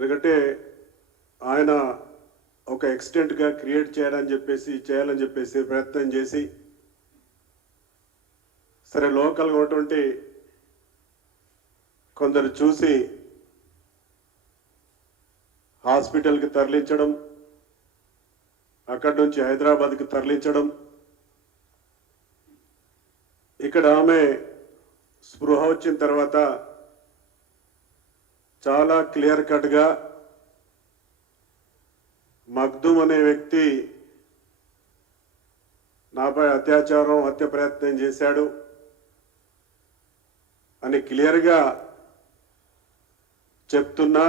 ఎందుకంటే ఆయన ఒక ఎక్స్టెంట్గా క్రియేట్ చేయాలని చెప్పేసి ప్రయత్నం చేసి సరే లోకల్గా ఉన్నటువంటి కొందరు చూసి హాస్పిటల్కి తరలించడం, అక్కడి నుంచి హైదరాబాద్కి తరలించడం, ఇక్కడ ఆమె స్పృహ వచ్చిన తర్వాత చాలా క్లియర్ కట్గా మగ్దుమ్ అనే వ్యక్తి నాపై హత్య ప్రయత్నం చేశాడు అని క్లియర్గా చెప్తున్నా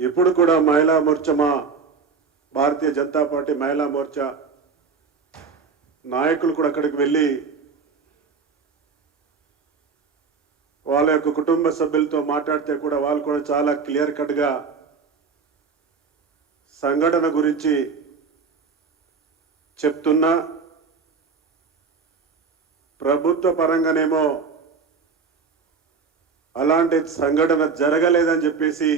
ఇప్పుడు కూడా మహిళా మోర్చా, మా భారతీయ జనతా పార్టీ మహిళా మోర్చా నాయకులు కూడా అక్కడికి వెళ్ళి వాళ్ళ యొక్క కుటుంబ సభ్యులతో మాట్లాడితే కూడా వాళ్ళు కూడా చాలా క్లియర్ కట్గా సంఘటన గురించి చెప్తున్నా, ప్రభుత్వ పరంగానేమో అలాంటి సంఘటన జరగలేదని చెప్పేసి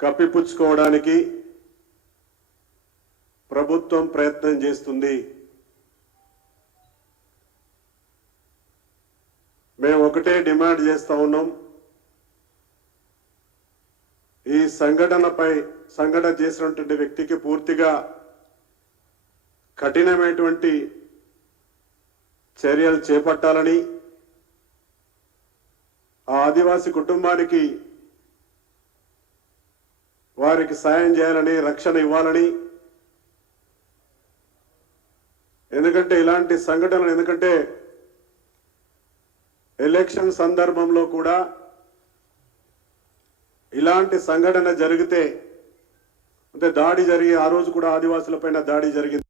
కప్పిపుచ్చుకోవడానికి ప్రభుత్వం ప్రయత్నం చేస్తుంది. మేము ఒకటే డిమాండ్ చేస్తా ఉన్నాం, ఈ సంఘటన చేసినటువంటి వ్యక్తికి పూర్తిగా కఠినమైనటువంటి చర్యలు చేపట్టాలని, ఆ ఆదివాసీ కుటుంబానికి వారికి సాయం చేయాలని, రక్షణ ఇవ్వాలని. ఎందుకంటే ఇలాంటి సంఘటనలు, ఎందుకంటే ఎలక్షన్ సందర్భంలో కూడా ఇలాంటి సంఘటన జరిగితే, అంటే దాడి జరిగి ఆ రోజు కూడా ఆదివాసులపైన దాడి జరిగింది.